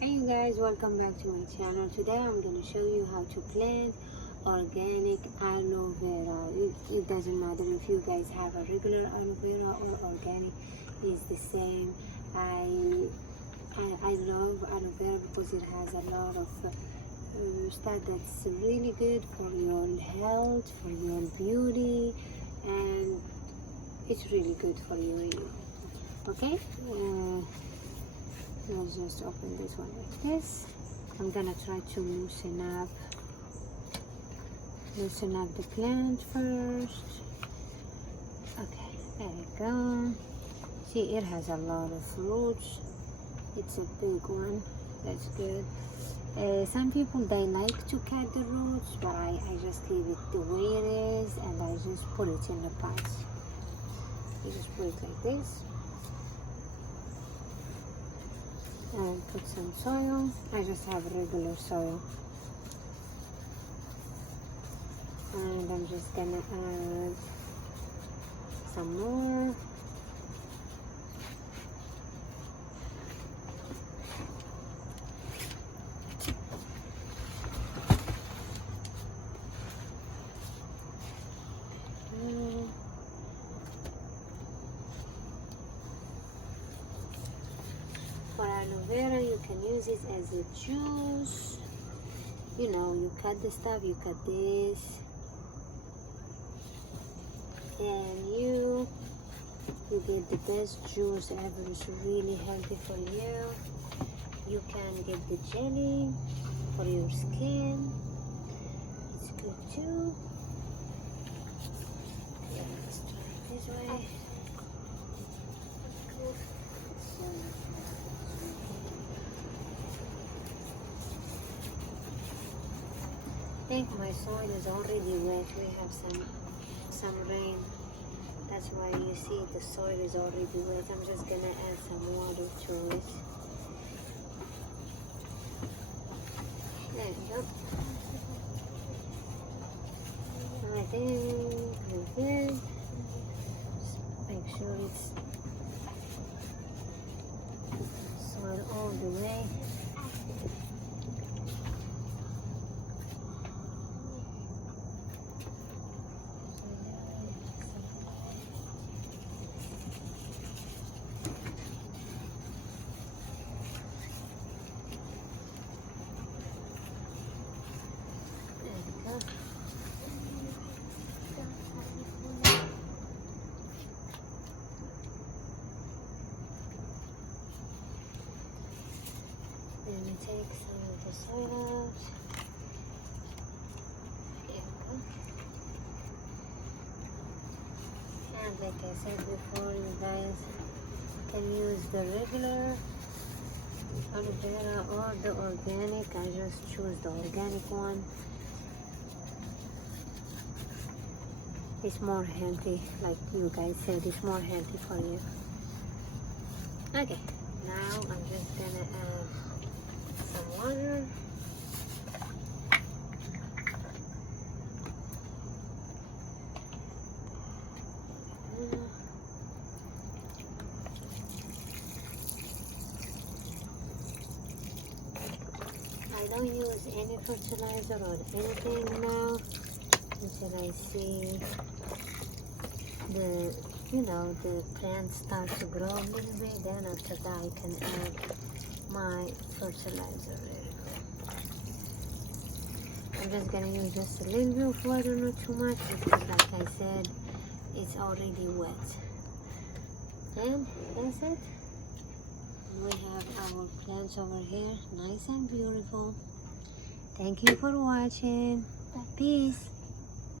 Hey you guys, welcome back to my channel. Today I'm going to show you how to plant organic aloe vera. It doesn't matter if you guys have a regular aloe vera or organic, it's the same. I love aloe vera because it has a lot of stuff that's really good for your health, for your beauty, and it's really good for you. Okay, let's just open this one like this. I'm gonna try to loosen up the plant first. Okay, there we go. See, it has a lot of roots. It's a big one. That's good. Some people, they like to cut the roots, but I just leave it the way it is, and I just put it in the pot. You just put it like this and put some soil. I just have regular soil, and I'm just gonna add some more. For aloe vera, you can use it as a juice. You know, you cut the stuff, you cut this, and you get the best juice ever. It's really healthy for you. You can get the jelly for your skin. It's good too. Let's try it this way. I think my soil is already wet. We have some rain. That's why you see the soil is already wet. I'm just gonna add some water to it. There you go. I think we're good. Just make sure it's soil all the way. Let me take some of the soil out. There we go. And like I said before, you guys can use the regular aloe vera or the organic. I just choose the organic one. It's more healthy, like you guys said, it's more healthy for you. Okay, now I'm just gonna add some water. I don't use any fertilizer or anything now until I see the plants start to grow a little bit. Then after that I can add my fertilizer. I'm just gonna use just a little bit of water, not too much, because like I said, it's already wet. And that's it. We have our plants over here, nice and beautiful. Thank you for watching. Peace.